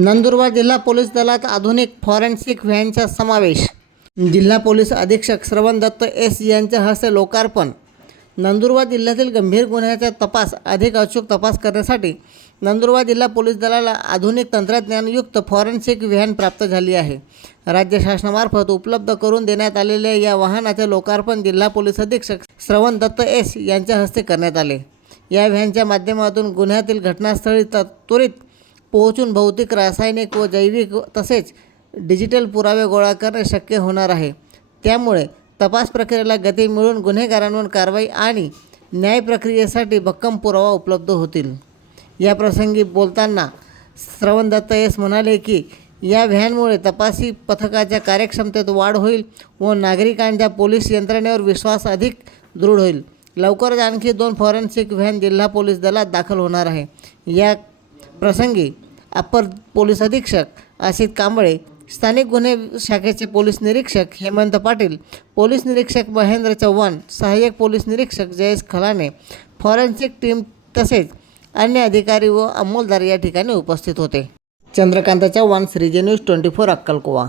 नंदुरबार जिल्हा पोलीस दलात आधुनिक फॉरेन्सिक व्हॅनचा समावेश. जिल्हा पोलीस अधीक्षक श्रवण दत्त एस यांच्या हस्ते लोकार्पण. नंदुरबार जिल्ह्यातील गंभीर गुन्ह्याचा तपास अधिक अचूक तपास करण्यासाठी नंदुरबार जिल्हा पोलीस दलाला आधुनिक तंत्रज्ञानयुक्त फॉरेन्सिक व्हॅन प्राप्त झाली आहे. राज्य शासनामार्फत उपलब्ध करून देण्यात आलेल्या या वाहनाचे लोकार्पण जिल्हा पोलीस अधीक्षक श्रवण दत्त एस यांच्या हस्ते करण्यात आले. या व्हॅनच्या माध्यमातून गुन्ह्यातील घटनास्थळी त त्वरित पोहोचून भौतिक रासायनिक व जैविक तसेच डिजिटल पुरावे गोळा करणे शक्य होणार आहे. त्यामुळे तपास प्रक्रियेला गती मिळून गुन्हेगारांवर कारवाई आणि न्याय प्रक्रियेसाठी भक्कम पुरावा उपलब्ध होतील. या प्रसंगी बोलताना श्रवण दत्त येस म्हणाले की या व्हॅनमुळे तपासी पथकाच्या कार्यक्षमतेत वाढ होईल व नागरिकांच्या पोलीस यंत्रणेवर विश्वास अधिक दृढ होईल. लवकरच आणखी दोन फॉरेन्सिक व्हॅन जिल्हा पोलीस दलात दाखल होणार आहे. या प्रसंगी अपर पोलीस अधीक्षक आशित कांबळे स्थानिक गुन्हे शाखेचे पोलीस निरीक्षक हेमंत पाटील पोलीस निरीक्षक महेंद्र चव्हाण सहाय्यक पोलीस निरीक्षक जयेश खलाने फॉरेन्सिक टीम तसेच अन्य अधिकारी व अंमलदार या ठिकाणी उपस्थित होते. Chandrakant Chavan Shriji news twenty four अक्कलकोवा.